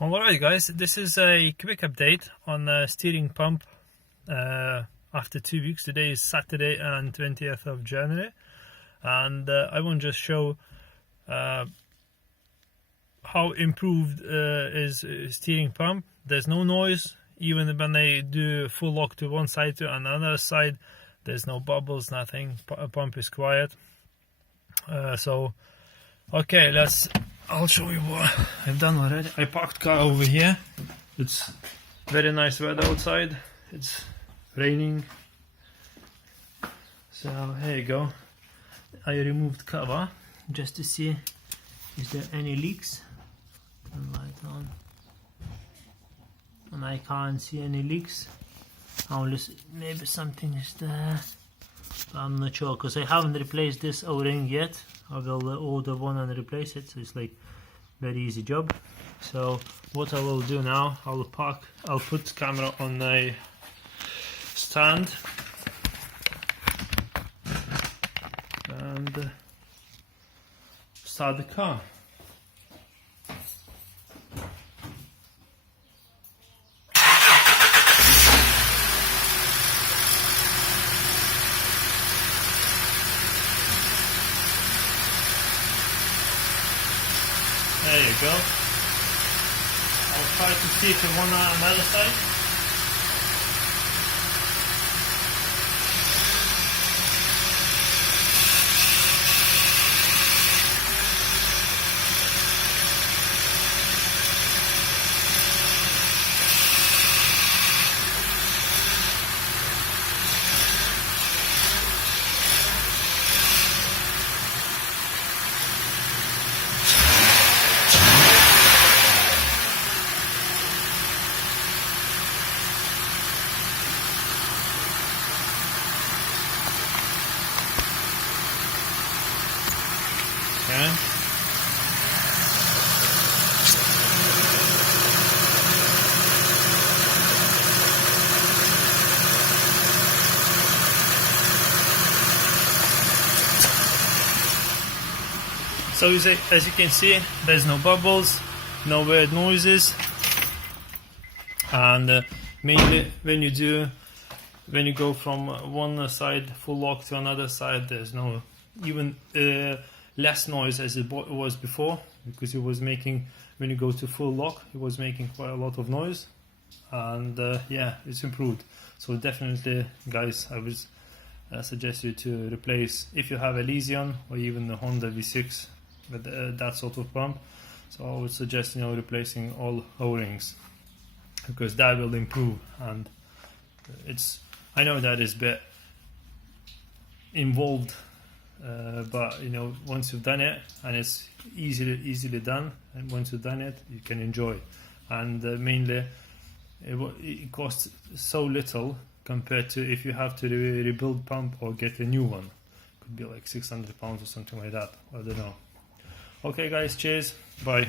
Alright guys, this is a quick update on the steering pump after 2 weeks. Today is Saturday and 20th of January, and I want to just show how improved is steering pump. There's no noise even when I do full lock to one side to another side. There's no bubbles, nothing. Pump is quiet. So okay, I'll show you what I've done already. I parked car over here. It's very nice weather outside. It's raining. So here you go. I removed cover just to see is there any leaks. Turn light on. And I can't see any leaks. Unless maybe something is there. I'm not sure because I haven't replaced this O-ring yet. I will order one and replace it, so it's like very easy job. So what I will do now, I'll put the camera on a stand and start the car. There you go. I'll try to see if it went on the other side. Okay. So as you can see, there's no bubbles, no weird noises, and mainly when you go from one side full lock to another side, there's no even less noise as it was before, because it was making, when you go to full lock, it was making quite a lot of noise, and yeah, it's improved. So definitely guys, I would suggest you to replace, if you have Elysion or even the Honda V6 with that sort of pump. So I would suggest, you know, replacing all O-rings, because that will improve. And I know that is a bit involved, but you know, once you've done it, and it's easily done, and once you've done it, you can enjoy. And mainly it costs so little compared to if you have to rebuild pump or get a new one. Could be like £600 or something like that, I don't know. Okay guys, cheers, bye.